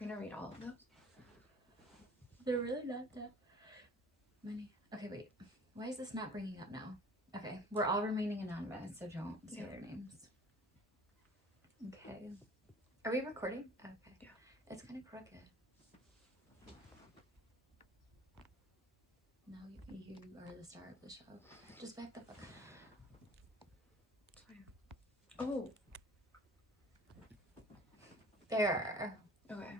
We're gonna read all of those. They're really not that many. Okay, wait. Why is this not bringing up now? Okay, we're all remaining anonymous, so don't say their names. Okay. Are we recording? Okay. Yeah. It's kind of crooked. No, you are the star of the show. Just back the fuck up. It's fine. Oh. There. Okay.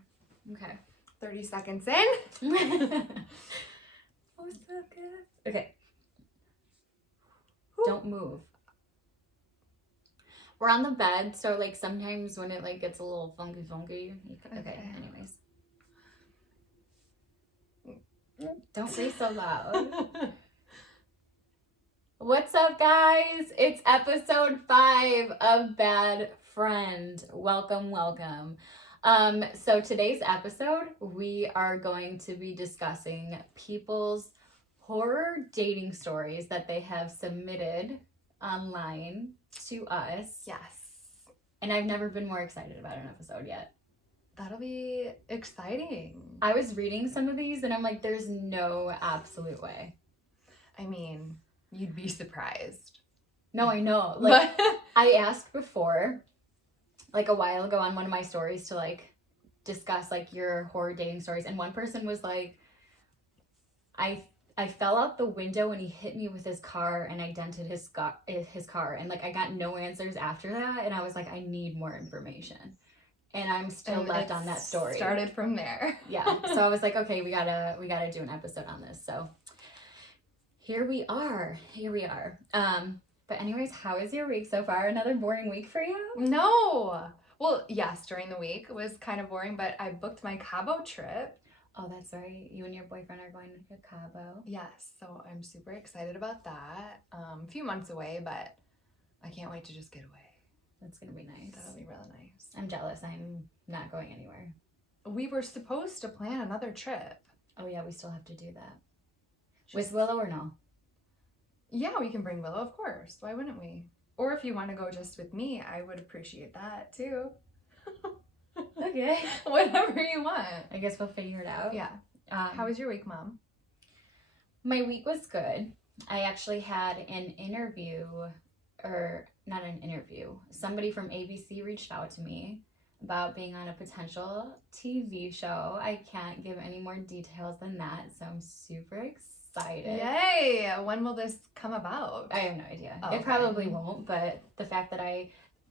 Okay. 30 seconds in. Oh, so good. Okay. Whew. Don't move. We're on the bed, so like sometimes when it like gets a little funky, okay. Anyways. Don't say so loud. What's up, guys? It's episode 5 of Bad Friend. Welcome. So today's episode, we are going to be discussing people's horror dating stories that they have submitted online to us. Yes. And I've never been more excited about an episode yet. That'll be exciting. I was reading some of these and I'm like, there's no absolute way. I mean, you'd be surprised. No, I know. Like, I asked before, like a while ago on one of my stories to like discuss like your horror dating stories. And one person was like, I fell out the window and he hit me with his car and I dented his car. And like, I got no answers after that. And I was like, I need more information. And I'm still left on that story. Started from there. Yeah. So I was like, okay, we gotta do an episode on this. So here we are. But anyways, how is your week so far? Another boring week for you? No. Well, yes, during the week was kind of boring, but I booked my Cabo trip. Oh, that's right. You and your boyfriend are going to Cabo. Yes, so I'm super excited about that. A few months away, but I can't wait to just get away. That's going to be nice. That'll be really nice. I'm jealous. I'm not going anywhere. We were supposed to plan another trip. Oh, yeah, we still have to do that. With Willow or no? Yeah, we can bring Willow, of course. Why wouldn't we? Or if you want to go just with me, I would appreciate that too. Okay. Whatever you want. I guess we'll figure it out. Yeah. How was your week, Mom? My week was good. I actually had an interview, or not an interview. Somebody from ABC reached out to me about being on a potential TV show. I can't give any more details than that, so I'm super excited. Yay! When will this come about? I have no idea. Oh, It probably won't, but the fact that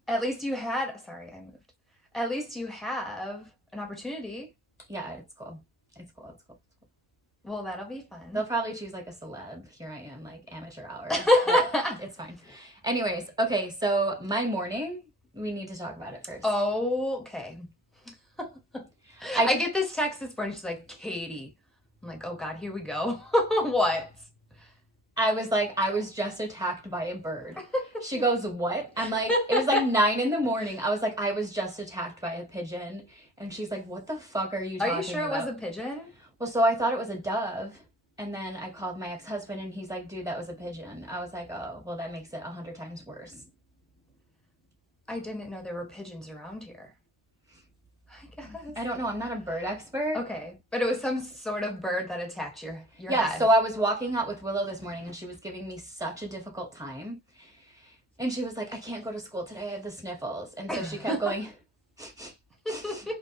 At least you had... Sorry, I moved. At least you have an opportunity. Yeah, it's cool. It's cool. Well, that'll be fun. They'll probably choose like a celeb. Here I am, like amateur hour. It's fine. Anyways, okay, so my morning, we need to talk about it first. Okay. I get this text this morning. She's like, Katie. I'm like, oh God, here we go. What? I was like, I was just attacked by a bird. She goes, what? I'm like, it was like 9 a.m. I was like, I was just attacked by a pigeon. And she's like, what the fuck are you talking about? Are you sure it was a pigeon? Well, so I thought it was a dove. And then I called my ex-husband and he's like, dude, that was a pigeon. I was like, oh, well, that makes it 100 times worse. I didn't know there were pigeons around here. I guess. I don't know. I'm not a bird expert. Okay. But it was some sort of bird that attacked your yeah, head. So I was walking out with Willow this morning and she was giving me such a difficult time. And she was like, I can't go to school today. I have the sniffles. And so she kept going.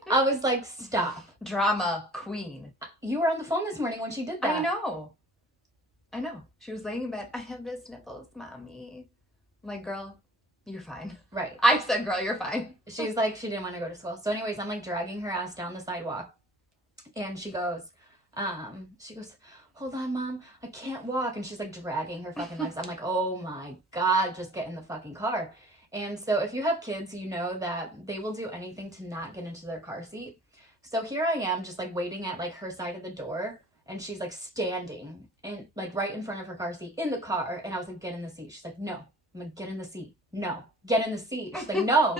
I was like, stop. Drama queen. You were on the phone this morning when she did that. I know. She was laying in bed. I have the sniffles, mommy. I'm like, girl, you're fine. Right. I said, girl, you're fine. She's like, she didn't want to go to school. So anyways, I'm like dragging her ass down the sidewalk. And she goes, hold on, Mom, I can't walk. And she's like dragging her fucking legs. I'm like, oh my God, just get in the fucking car. And so if you have kids, you know that they will do anything to not get into their car seat. So here I am just like waiting at like her side of the door. And she's like standing and like right in front of her car seat in the car. And I was like, get in the seat. She's like, no, I'm like, get in the seat. No, get in the seat. She's like, no.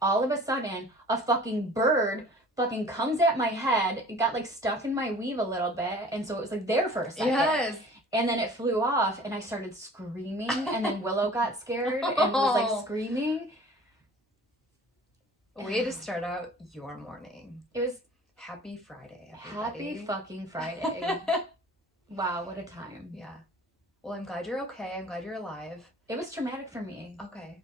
All of a sudden, a fucking bird fucking comes at my head. It got like stuck in my weave a little bit. And so it was like there for a second. Yes. And then it flew off and I started screaming. And then Willow got scared and was like screaming. Way to start out your morning. It was Happy Friday, everybody. Happy fucking Friday. Wow, what a time. Yeah. Well, I'm glad you're okay. I'm glad you're alive. It was traumatic for me. Okay.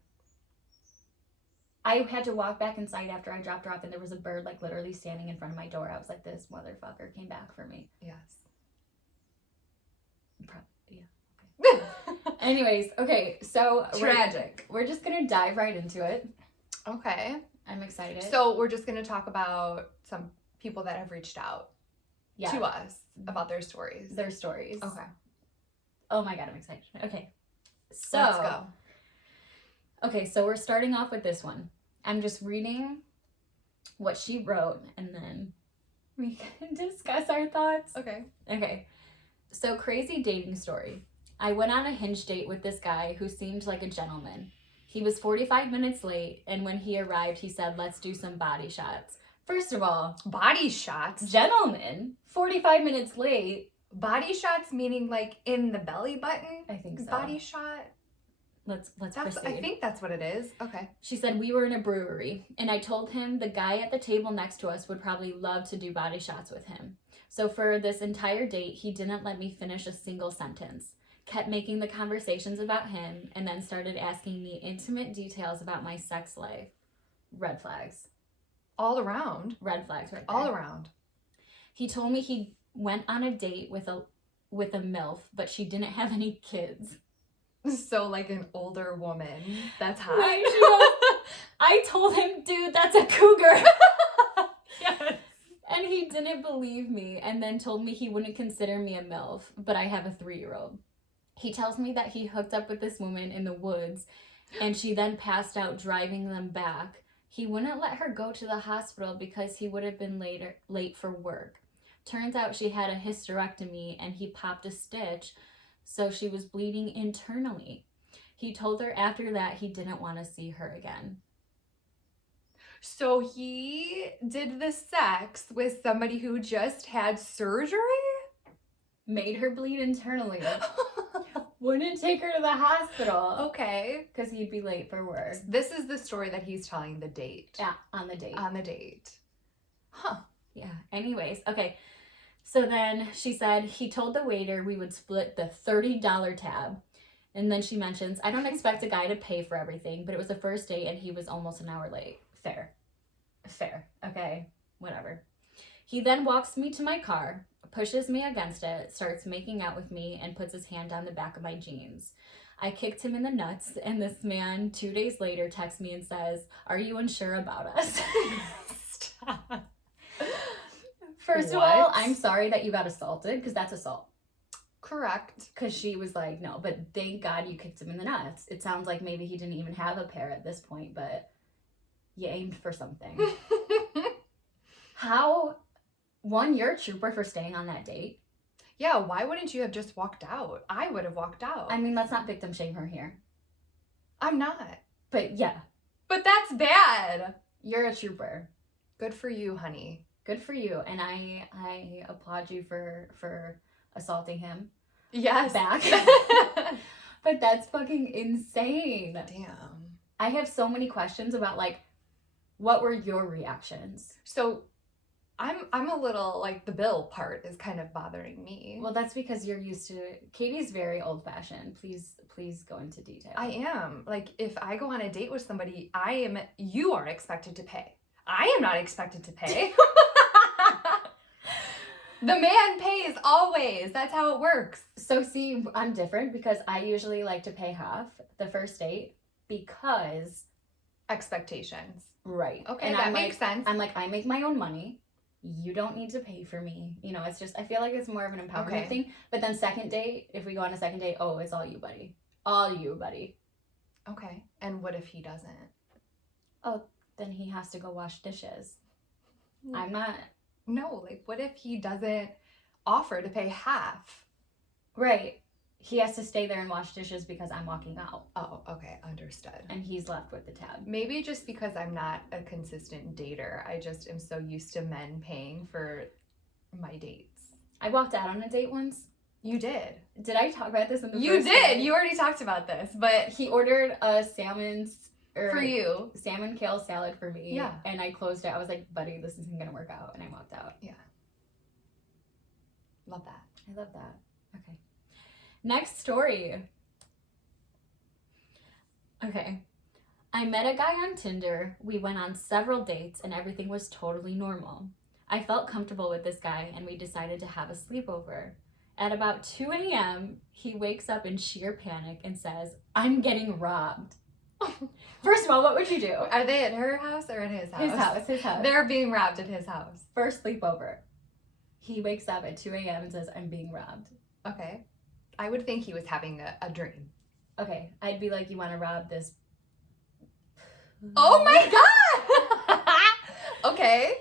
I had to walk back inside after I dropped her off, and there was a bird, like, literally standing in front of my door. I was like, this motherfucker came back for me. Yes. Yeah. Okay. Anyways, okay, so... Tragic. We're just gonna dive right into it. Okay. I'm excited. So we're just going to talk about some people that have reached out to us about their stories. Their stories. Okay. Oh my God, I'm excited. Okay. So... Let's go. Okay, so we're starting off with this one. I'm just reading what she wrote, and then we can discuss our thoughts. Okay. Okay. So, crazy dating story. I went on a Hinge date with this guy who seemed like a gentleman. He was 45 minutes late, and when he arrived, he said, let's do some body shots. First of all, Body shots? gentleman, 45 minutes late. Body shots meaning like in the belly button? I think so. Body shot? Let's That's, proceed. I think that's what it is. Okay. She said we were in a brewery, and I told him the guy at the table next to us would probably love to do body shots with him. So for this entire date, he didn't let me finish a single sentence. Kept making the conversations about him, and then started asking me intimate details about my sex life. Red flags. All around. Red flags right there. All around. He told me he went on a date with a MILF, but she didn't have any kids. So like an older woman. That's hot. Right, she goes, I told him, dude, that's a cougar. Yes. And he didn't believe me, and then told me he wouldn't consider me a MILF, but I have a 3-year-old. He tells me that he hooked up with this woman in the woods, and she then passed out driving them back. He wouldn't let her go to the hospital because he would have been late for work. Turns out she had a hysterectomy, and he popped a stitch, so she was bleeding internally. He told her after that he didn't want to see her again. So he did the sex with somebody who just had surgery? Made her bleed internally. Wouldn't take her to the hospital. Okay. Because he'd be late for work. This is the story that he's telling the date. Yeah, on the date. On the date. Huh. Yeah. Anyways, okay. So then she said he told the waiter we would split the $30 tab. And then she mentions, I don't expect a guy to pay for everything, but it was a first date and he was almost an hour late. Fair. Okay. Whatever. He then walks me to my car, pushes me against it, starts making out with me, and puts his hand on the back of my jeans. I kicked him in the nuts, and this man 2 days later texts me and says, are you unsure about us? Stop. First of all, I'm sorry that you got assaulted, because that's assault. Correct. Because she was like, no, but thank God you kicked him in the nuts. It sounds like maybe he didn't even have a pair at this point, but you aimed for something. How? One, you're a trooper for staying on that date. Yeah, why wouldn't you have just walked out? I would have walked out. I mean, let's not victim shame her here. I'm not. But yeah. But that's bad. You're a trooper. Good for you, honey. Good for you. And I applaud you for assaulting him. Yes. Back. But that's fucking insane. Damn. I have so many questions about, like, what were your reactions? So I'm a little, like, the bill part is kind of bothering me. Well, that's because you're used to Katie's very old-fashioned. Please go into detail. I am. Like, if I go on a date with somebody, you are expected to pay. I am not expected to pay. The man pays always. That's how it works. So see, I'm different because I usually like to pay half the first date because expectations. Right. Okay, and that makes sense. I'm like, I make my own money. You don't need to pay for me. You know, it's just, I feel like it's more of an empowerment thing. But then second date, if we go on a second date, oh, it's all you, buddy. All you, buddy. Okay. And what if he doesn't? Oh, then he has to go wash dishes. I'm not. No, like, what if he doesn't offer to pay half? Right. He has to stay there and wash dishes because I'm walking out. Oh, okay. Understood. And he's left with the tab. Maybe just because I'm not a consistent dater. I just am so used to men paying for my dates. I walked out on a date once. You did. Did I talk about this in the You first did. date? You already talked about this, but he ordered a salmon For you. Salmon kale salad for me. Yeah. And I closed it. I was like, buddy, this isn't going to work out. And I walked out. Yeah. Love that. I love that. Okay. Next story. Okay. I met a guy on Tinder. We went on several dates and everything was totally normal. I felt comfortable with this guy and we decided to have a sleepover. At about 2 a.m., he wakes up in sheer panic and says, I'm getting robbed. First of all, what would you do? Are they at her house or at his house? His house. They're being robbed at his house. First sleepover. He wakes up at 2 a.m. and says, I'm being robbed. Okay. I would think he was having a dream. Okay. I'd be like, you want to rob this? Oh my God! Okay.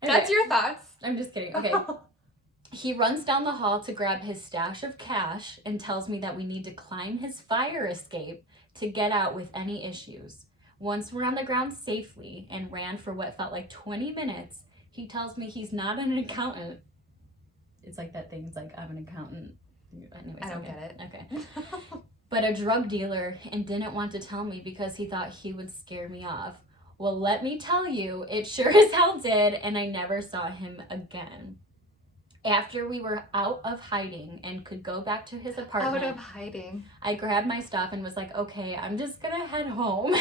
That's your thoughts. I'm just kidding. Okay. He runs down the hall to grab his stash of cash and tells me that we need to climb his fire escape to get out with any issues. Once we're on the ground safely and ran for what felt like 20 minutes, he tells me he's not an accountant. It's like that thing. It's like, I'm an accountant. Anyways, I don't get it. Okay. But a drug dealer and didn't want to tell me because he thought he would scare me off. Well, let me tell you, it sure as hell did, and I never saw him again. After we were out of hiding and could go back to his apartment, Out of hiding. I grabbed my stuff and was like, okay, I'm just gonna head home.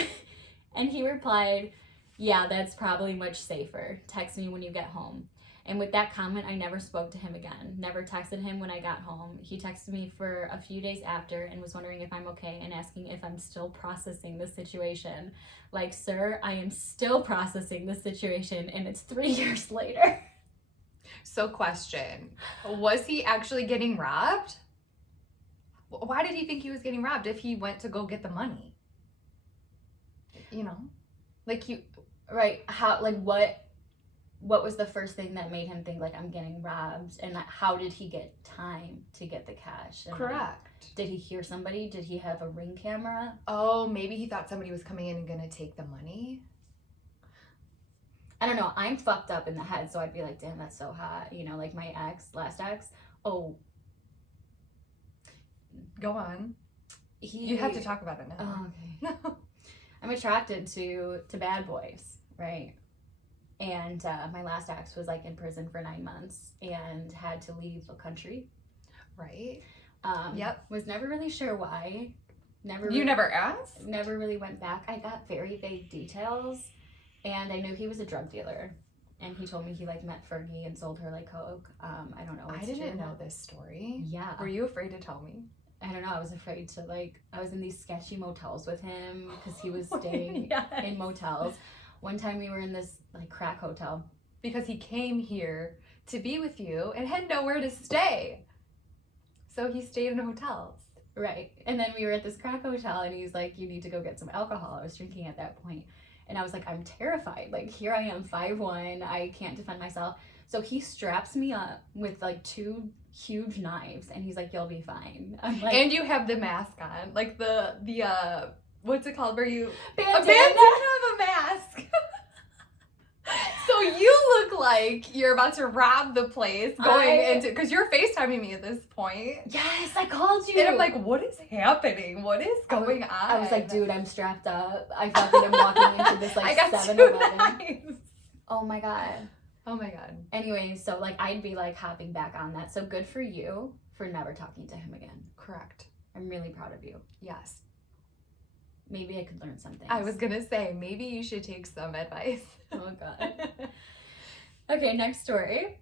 And he replied, yeah, that's probably much safer. Text me when you get home. And with that comment, I never spoke to him again. Never texted him when I got home. He texted me for a few days after and was wondering if I'm okay and asking if I'm still processing the situation. Like, sir, I am still processing the situation and it's 3 years later. So question, was he actually getting robbed? Why did he think he was getting robbed if he went to go get the money? You know, like you, right? How, like, what was the first thing that made him think like I'm getting robbed? And how did he get time to get the cash? And correct. Like, did he hear somebody? Did he have a Ring camera? Oh, maybe he thought somebody was coming in and gonna take the money. I don't know. I'm fucked up in the head, so I'd be like, damn, that's so hot. You know, like my last ex. Oh. Go on. You have to talk about it now. Oh, okay. I'm attracted to bad boys, right? And my last ex was like in prison for 9 months and had to leave the country. Right. Yep. Was never really sure why. You never asked? Never really went back. I got very vague details. And I knew he was a drug dealer, and he told me he like met Fergie and sold her like coke. I don't know. I didn't know this story. Yeah. Were you afraid to tell me? I don't know. I was afraid to I was in these sketchy motels with him because he was staying in motels. One time we were in this like crack hotel because he came here to be with you and had nowhere to stay. So he stayed in hotels. Right. And then we were at this crack hotel, and he's like, you need to go get some alcohol. I was drinking at that point. And I was like, I'm terrified. Like, here I am, 5'1". I can't defend myself. So he straps me up with like 2 huge knives, and he's like, you'll be fine. I'm like, and you have the mask on. Like the what's it called where you... bandana. A bandana of a mask. So you look like you're about to rob the place going into... Because you're FaceTiming me at this point. Yes, I called you. And I'm like, what is happening? What is going on? I was like, dude, I'm strapped up. I fucking am walking into this like 7-Eleven. 2 knives. Oh my God. Oh my God. Anyway, so like I'd be like hopping back on that. So good for you for never talking to him again. Correct. I'm really proud of you. Yes. Maybe I could learn something. I was gonna say, maybe you should take some advice. Oh God. Okay, next story.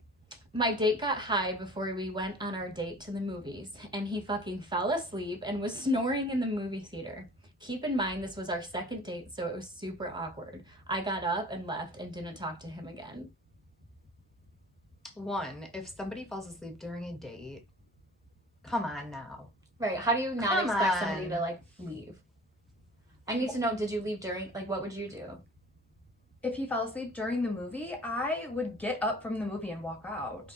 My date got high before we went on our date to the movies, and he fucking fell asleep and was snoring in the movie theater. Keep in mind, this was our second date, so it was super awkward. I got up and left and didn't talk to him again. One, if somebody falls asleep during a date, come on now. Right, how do you not expect somebody to like leave? I need to know, did you leave during, like, what would you do? If he fell asleep during the movie, I would get up from the movie and walk out.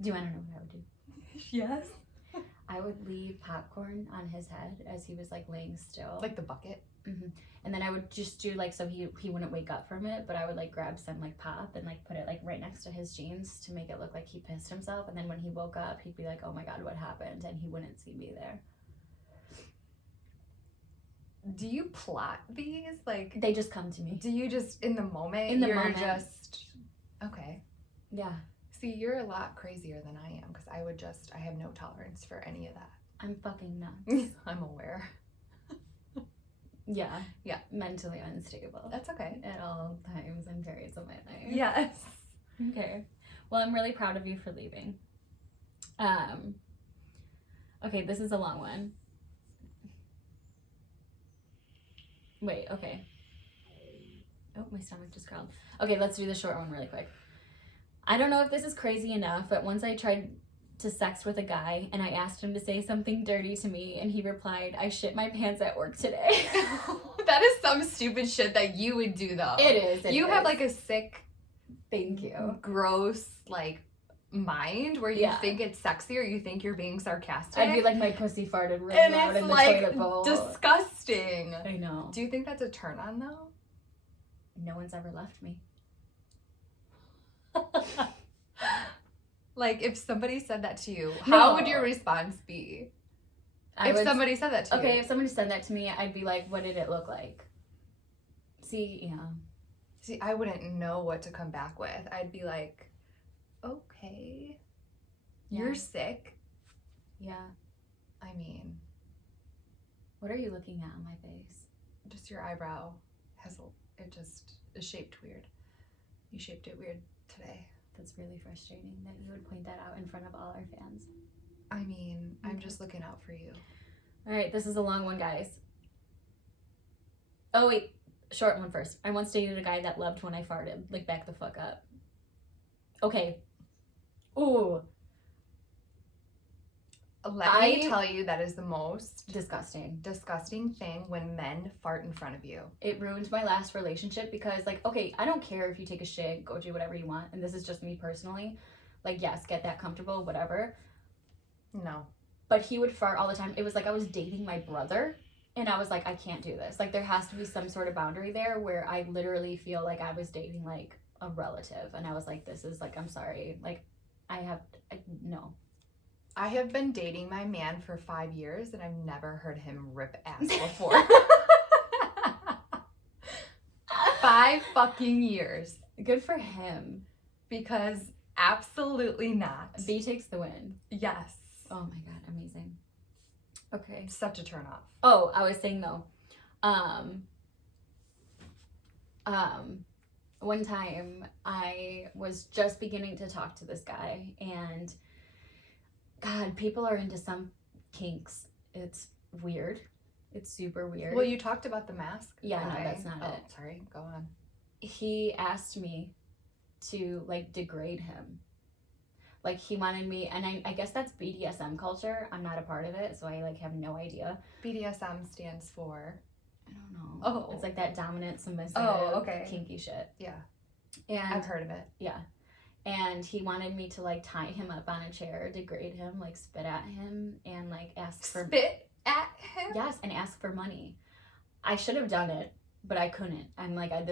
Do you want to know what I would do? Yes. I would leave popcorn on his head as he was like laying still. Like the bucket? Mm-hmm. And then I would just do like, so he wouldn't wake up from it, but I would like grab some like pop and like put it like right next to his jeans to make it look like he pissed himself. And then when he woke up, he'd be like, oh my God, what happened? And he wouldn't see me there. do you plot these? Like, They just come to me. do you just, in the moment, In the you're moment. just, okay. Yeah. See, you're a lot crazier than I am, because I have no tolerance for any of that. I'm fucking nuts. I'm aware. Yeah. Yeah. Mentally unstable. That's okay. At all times and periods of my life. Yes. Okay. Well, I'm really proud of you for leaving. Okay, this is a long one. Wait, okay. Oh, my stomach just growled. Okay, let's do the short one really quick. I don't know if this is crazy enough, but once I tried to sex with a guy and I asked him to say something dirty to me and he replied, "I shit my pants at work today." That is some stupid shit that you would do, though. It is. You have like a sick, Thank you. gross, like, mind where you Yeah. think it's sexy or you think you're being sarcastic. I'd be like, my pussy farted really and loud it's in the like toilet bowl. disgusting. I know. Do you think that's a turn on, though? No one's ever left me. Like, if somebody said that to you, No. how would your response be? If somebody said that to you. Okay, if somebody said that to me, I'd be like, what did it look like? See, I wouldn't know what to come back with. I'd be like, okay, you're sick. Yeah. I mean, What are you looking at on my face? just your eyebrow it just is shaped weird. You shaped it weird today. That's really frustrating that you would point that out in front of all our fans. I mean, I'm Okay. just looking out for you. All right, this is a long one, guys. Oh, wait. Short one first. I once dated a guy that loved when I farted. Like, back the fuck up. Okay. Ooh. Let me tell you, that is the most Disgusting. disgusting thing when men fart in front of you. It ruined my last relationship because, like, okay, I don't care if you take a shit, go do whatever you want. And this is just me personally. Like, yes, get that comfortable, whatever. No. But he would fart all the time. It was like I was dating my brother. And I was like, I can't do this. Like, there has to be some sort of boundary there where I literally feel like I was dating, like, a relative. And I was like, this is, like, I'm sorry. Like, no. I have been dating my man for 5 years and I've never heard him rip ass before. 5 fucking years. Good for him. Because absolutely not. B takes the win. Yes. Oh my God, amazing. Okay. Such a turn off. Oh, I was saying though, one time I was just beginning to talk to this guy, and God, people are into some kinks. It's weird. It's super weird. Well, you talked about the mask. Yeah, no, guy. that's not it. Sorry, go on. He asked me to, like, degrade him. Like, he wanted me, and I guess that's BDSM culture. I'm not a part of it, so I, like, have no idea. BDSM stands for? I don't know. Oh. It's like that dominant, submissive, kinky shit. Yeah. And I've heard of it. yeah. And he wanted me to, like, tie him up on a chair, degrade him, like, spit at him, and, like, ask for... Spit at him? Yes, and ask for money. I should have done it, but I couldn't. I'm like, I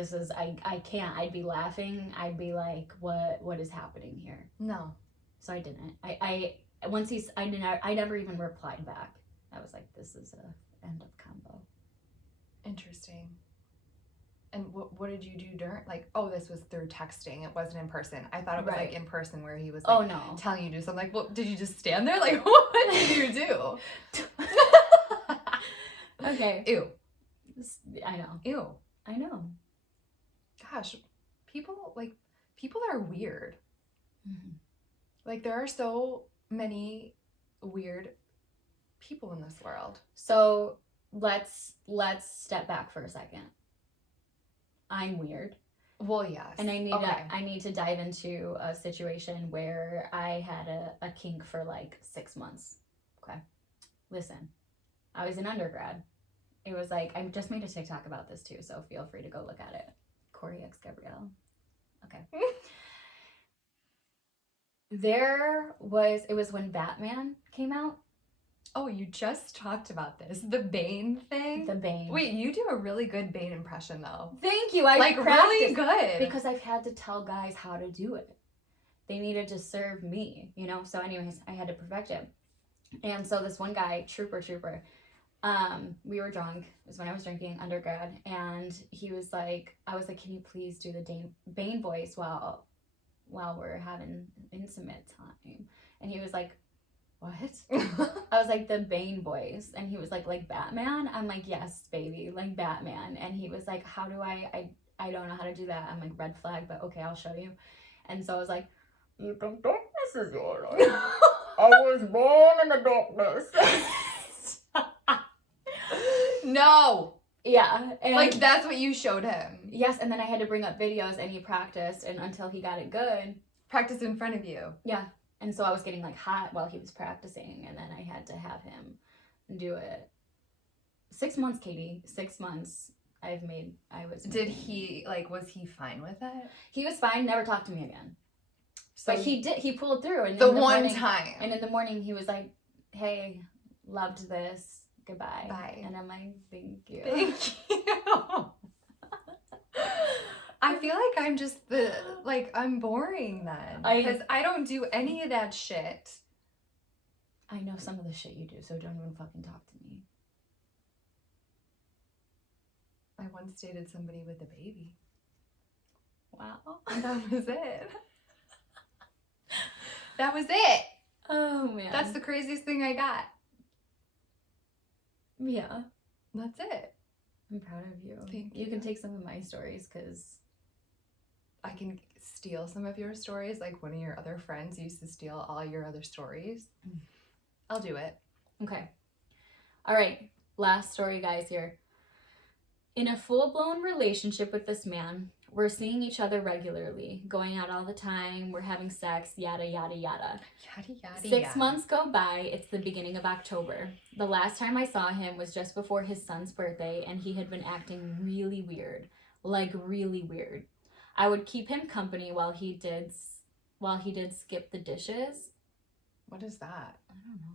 can't. I'd be laughing. I'd be like, what is happening here? No. So I didn't. I never even replied back. I was like, this is a end of combo. Interesting. And what did you do during, like, oh, this was through texting. It wasn't in person. I thought it was, like, in person where he was, like, oh, no. telling you to do something. Like, well, did you just stand there? Like, what did you do? Okay. Ew. I know. Ew. I know. Gosh, people are weird. Mm-hmm. Like, there are so many weird people in this world. So let's step back for a second. I'm weird. Well, yes. And I need to dive into a situation where I had a kink for like 6 months. Okay. Listen, I was in undergrad. It was like, I just made a TikTok about this too, so feel free to go look at it. Cori x Gabrielle. Okay. It was when Batman came out. Oh, you just talked about this. The Bane thing? The Bane. Wait, you do a really good Bane impression, though. Thank you. I like, really good. Because I've had to tell guys how to do it. They needed to serve me, you know? So anyways, I had to perfect it. And so this one guy, trooper, We were drunk. It was when I was drinking undergrad, and he was like, I was like, can you please do the Bane voice while we're having intimate time? And he was like, what? I was like, the Bane voice. And he was like Batman? I'm like, yes, baby, like Batman. And he was like, how do I don't know how to do that. I'm like, red flag, but okay, I'll show you. And so I was like, you think darkness is your life? I was born in the darkness. No. Yeah. And like, that's what you showed him. Yes, and then I had to bring up videos, and he practiced, and until he got it good. Practice in front of you. Yeah. And so I was getting like hot while he was practicing, and then I had to have him do it. 6 months, Katie. 6 months. Did he, like, was he fine with it? He was fine, never talked to me again. So but he pulled through. And the one time. And in the morning, he was like, hey, loved this. Goodbye. Bye. And I'm like, thank you. Thank you. I feel like I'm just I'm boring then. Because I don't do any of that shit. I know some of the shit you do, so don't even fucking talk to me. I once dated somebody with a baby. Wow. That was it. That was it. Oh, man. That's the craziest thing I got. Yeah. That's it. I'm proud of you. Thank you. You can take some of my stories, because I can steal some of your stories. Like one of your other friends used to steal all your other stories. I'll do it. Okay. All right. Last story, guys, here. In a full-blown relationship with this man, we're seeing each other regularly, going out all the time, we're having sex, yada, yada, yada. Yada, yada, 6 months go by. It's the beginning of October. The last time I saw him was just before his son's birthday, and he had been acting really weird. Like, really weird. I would keep him company while he did skip the dishes. What is that? I don't know.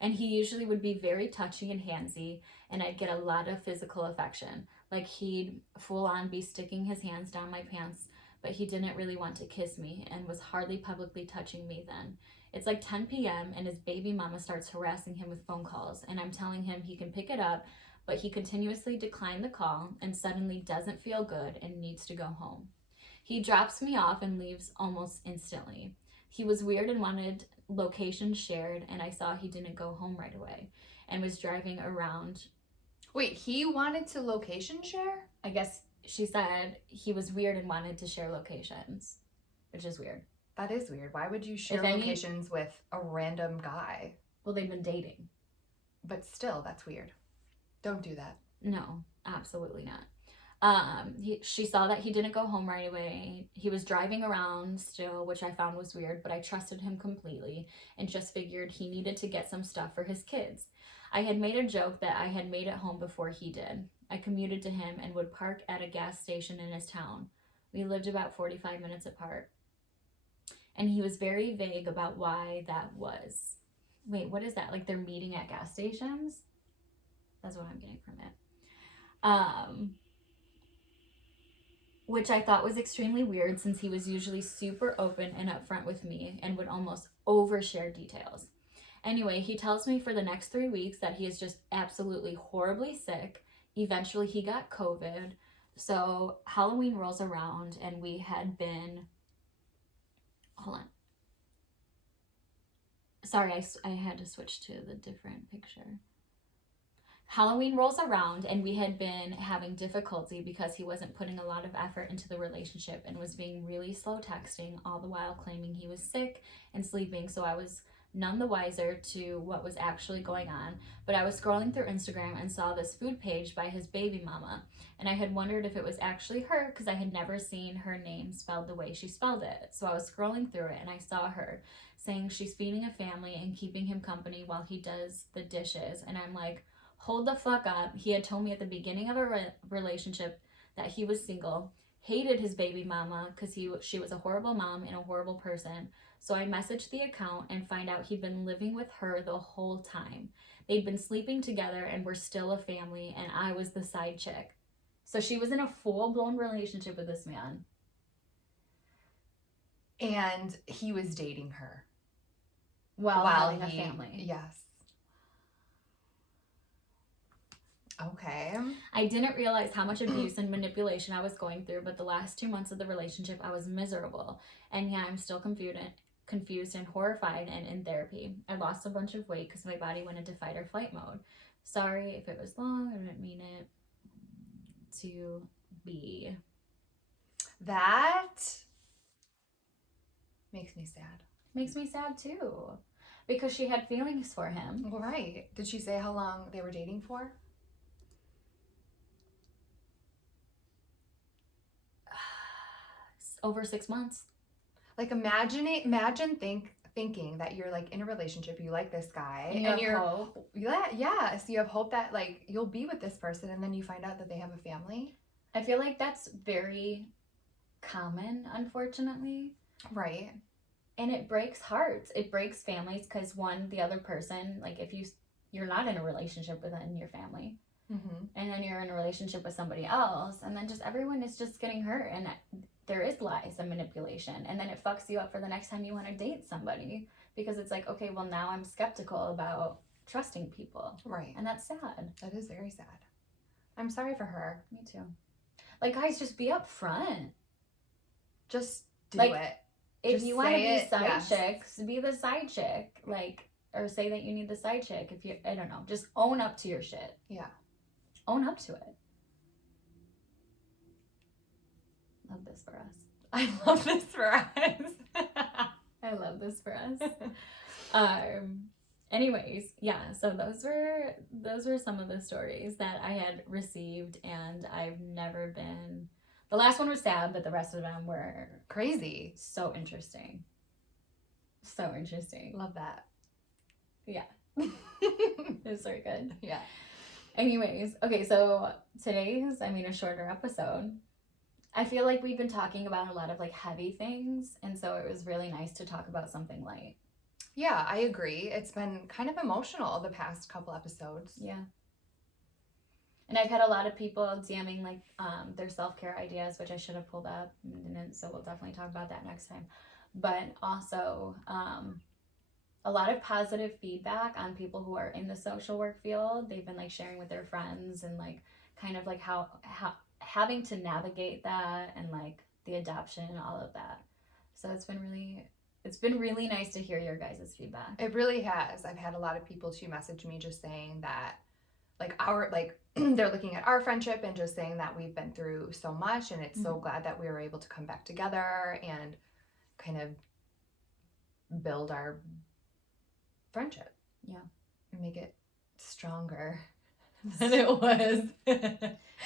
And he usually would be very touchy and handsy, and I'd get a lot of physical affection. Like, he'd full on be sticking his hands down my pants, but he didn't really want to kiss me and was hardly publicly touching me then. It's like 10 p.m. and his baby mama starts harassing him with phone calls, and I'm telling him he can pick it up, but he continuously declined the call and suddenly doesn't feel good and needs to go home. He drops me off and leaves almost instantly. He was weird and wanted location shared, and I saw he didn't go home right away and was driving around. Wait, he wanted to location share? I guess she said he was weird and wanted to share locations, which is weird. That is weird. Why would you share locations with a random guy? Well, they've been dating. But still, that's weird. Don't do that. No, absolutely not. She saw that he didn't go home right away. He was driving around still, which I found was weird, but I trusted him completely and just figured he needed to get some stuff for his kids. I had made a joke that I had made it home before he did. I commuted to him and would park at a gas station in his town. We lived about 45 minutes apart. And he was very vague about why that was. Wait, what is that? Like they're meeting at gas stations? That's what I'm getting from it. Which I thought was extremely weird since he was usually super open and upfront with me and would almost overshare details. Anyway, he tells me for the next 3 weeks that he is just absolutely horribly sick. Eventually he got COVID. So Halloween rolls around and we had been... Hold on. Sorry, I had to switch to the different picture. Halloween rolls around and we had been having difficulty because he wasn't putting a lot of effort into the relationship and was being really slow texting, all the while claiming he was sick and sleeping. So I was none the wiser to what was actually going on, but I was scrolling through Instagram and saw this food page by his baby mama, and I had wondered if it was actually her because I had never seen her name spelled the way she spelled it. So I was scrolling through it and I saw her saying she's feeding a family and keeping him company while he does the dishes, and I'm like, hold the fuck up. He had told me at the beginning of a relationship that he was single, hated his baby mama because she was a horrible mom and a horrible person. So I messaged the account and find out he'd been living with her the whole time. They'd been sleeping together and were still a family, and I was the side chick. So she was in a full-blown relationship with this man. And he was dating her. While having a family. Yes. Okay. I didn't realize how much abuse and manipulation I was going through, but the last 2 months of the relationship, I was miserable. And yeah, I'm still confused and horrified and in therapy. I lost a bunch of weight because my body went into fight or flight mode. Sorry if it was long. I didn't mean it to be. That makes me sad. Makes me sad too. Because she had feelings for him. Well, right. Did she say how long they were dating for? Over 6 months. Like thinking that you're like in a relationship, you like this guy, And you're hope. Yeah, so you have hope that like you'll be with this person, and then you find out that they have a family. I feel like that's very common, unfortunately. Right. And it breaks hearts. It breaks families because one, the other person, like if you're not in a relationship within your family, and then you're in a relationship with somebody else, and then just everyone is just getting hurt, and there is lies and manipulation, and then it fucks you up for the next time you want to date somebody because it's like, okay, well now I'm skeptical about trusting people. Right. And that's sad. That is very sad. I'm sorry for her. Me too. Like, guys, just be upfront. Just do like, it. If Just you want to be say it, side yes. chicks, be the side chick. Like, or say that you need the side chick. If you, I don't know, just own up to your shit. Yeah. Own up to it. Love this for us. I love this for us. I love this for us. Anyways, yeah, so those were some of the stories that I had received, and I've never been. The last one was sad, but the rest of them were Crazy. so interesting. So interesting. Love that. Yeah. It was very good. Yeah. Anyways, okay, so today's, a shorter episode. I feel like we've been talking about a lot of like heavy things, and so it was really nice to talk about something light. Yeah, I agree. It's been kind of emotional the past couple episodes. Yeah. And I've had a lot of people DMing like their self-care ideas, which I should have pulled up and didn't, so we'll definitely talk about that next time. But also a lot of positive feedback on people who are in the social work field. They've been like sharing with their friends and like kind of like how having to navigate that and like the adoption and all of that. So it's been really nice to hear your guys' feedback. It really has. I've had a lot of people to message me just saying that they're looking at our friendship and just saying that we've been through so much, and it's so glad that we were able to come back together and kind of build our friendship. Yeah. And make it stronger than it was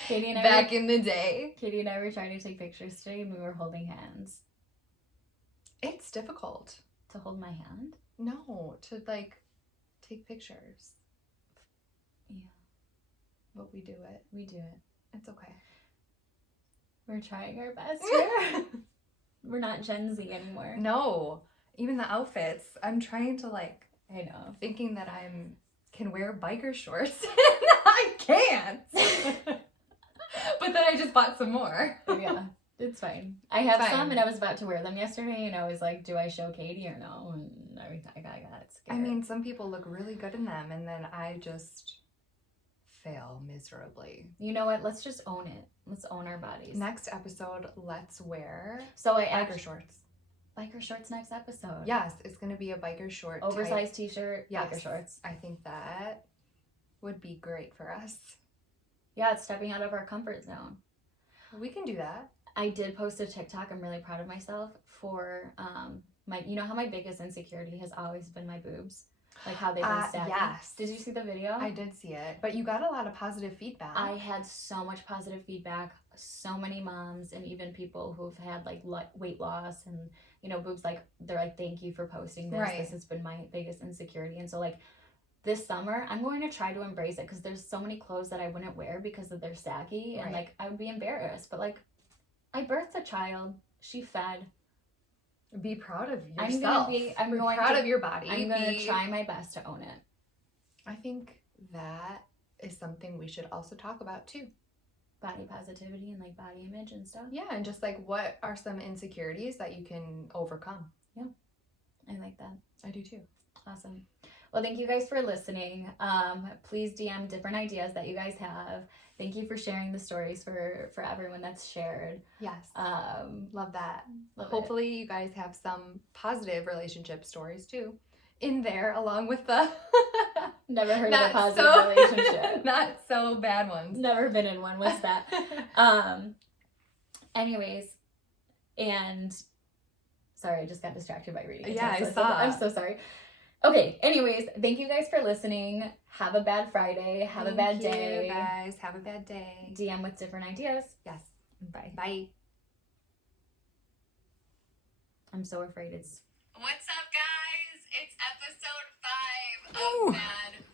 Katie and I back in the day. Katie and I were trying to take pictures today, and we were holding hands. It's difficult. To hold my hand? No, to like take pictures. Yeah. But we do it. We do it. It's okay. We're trying our best here. We're not Gen Z anymore. No. Even the outfits. I'm trying to like, I know. thinking that can wear biker shorts. I can't. But then I just bought some more. Yeah. It's fine. I have some, and I was about to wear them yesterday, and I was like, do I show Katie or no? And I got scared. Some people look really good in them, and then I just fail miserably. You know what? Let's just own it. Let's own our bodies. Next episode, let's wear biker shorts. Biker shorts next episode. Yes, it's going to be a biker short. Oversized t-shirt, yes, biker shorts. I think that would be great for us. Yeah, it's stepping out of our comfort zone. We can do that. I did post a TikTok. I'm really proud of myself for you know how my biggest insecurity has always been my boobs, like how they've been saggy. Yes. Did you see the video? I did see it, but you got a lot of positive feedback. I had so much positive feedback. So many moms and even people who've had like weight loss and boobs, like they're like, thank you for posting this. Right. This has been my biggest insecurity, and so like this summer I'm going to try to embrace it because there's so many clothes that I wouldn't wear because they're saggy and like I would be embarrassed, but like I birthed a child. She fed. Be proud of yourself. I'm going proud of your body. I'm going to try my best to own it. I think that is something we should also talk about too. Body positivity and like body image and stuff. Yeah, and just like what are some insecurities that you can overcome. Yeah, I like that. I do too. Awesome. Well, thank you guys for listening. Please DM different ideas that you guys have. Thank you for sharing the stories for everyone that's shared. Yes. Love that. Love it. Hopefully you guys have some positive relationship stories too in there, along with the Never heard of a positive relationship. Not so bad ones. Never been in one. What's that? Anyways, and sorry, I just got distracted by reading. Yeah, I saw. I'm so sorry. Okay, anyways, thank you guys for listening. Have a bad Friday. Have a bad day. Guys. Have a bad day. DM with different ideas. Yes. Bye. Bye. I'm so afraid it's... What's up, guys? It's episode 5 of Bad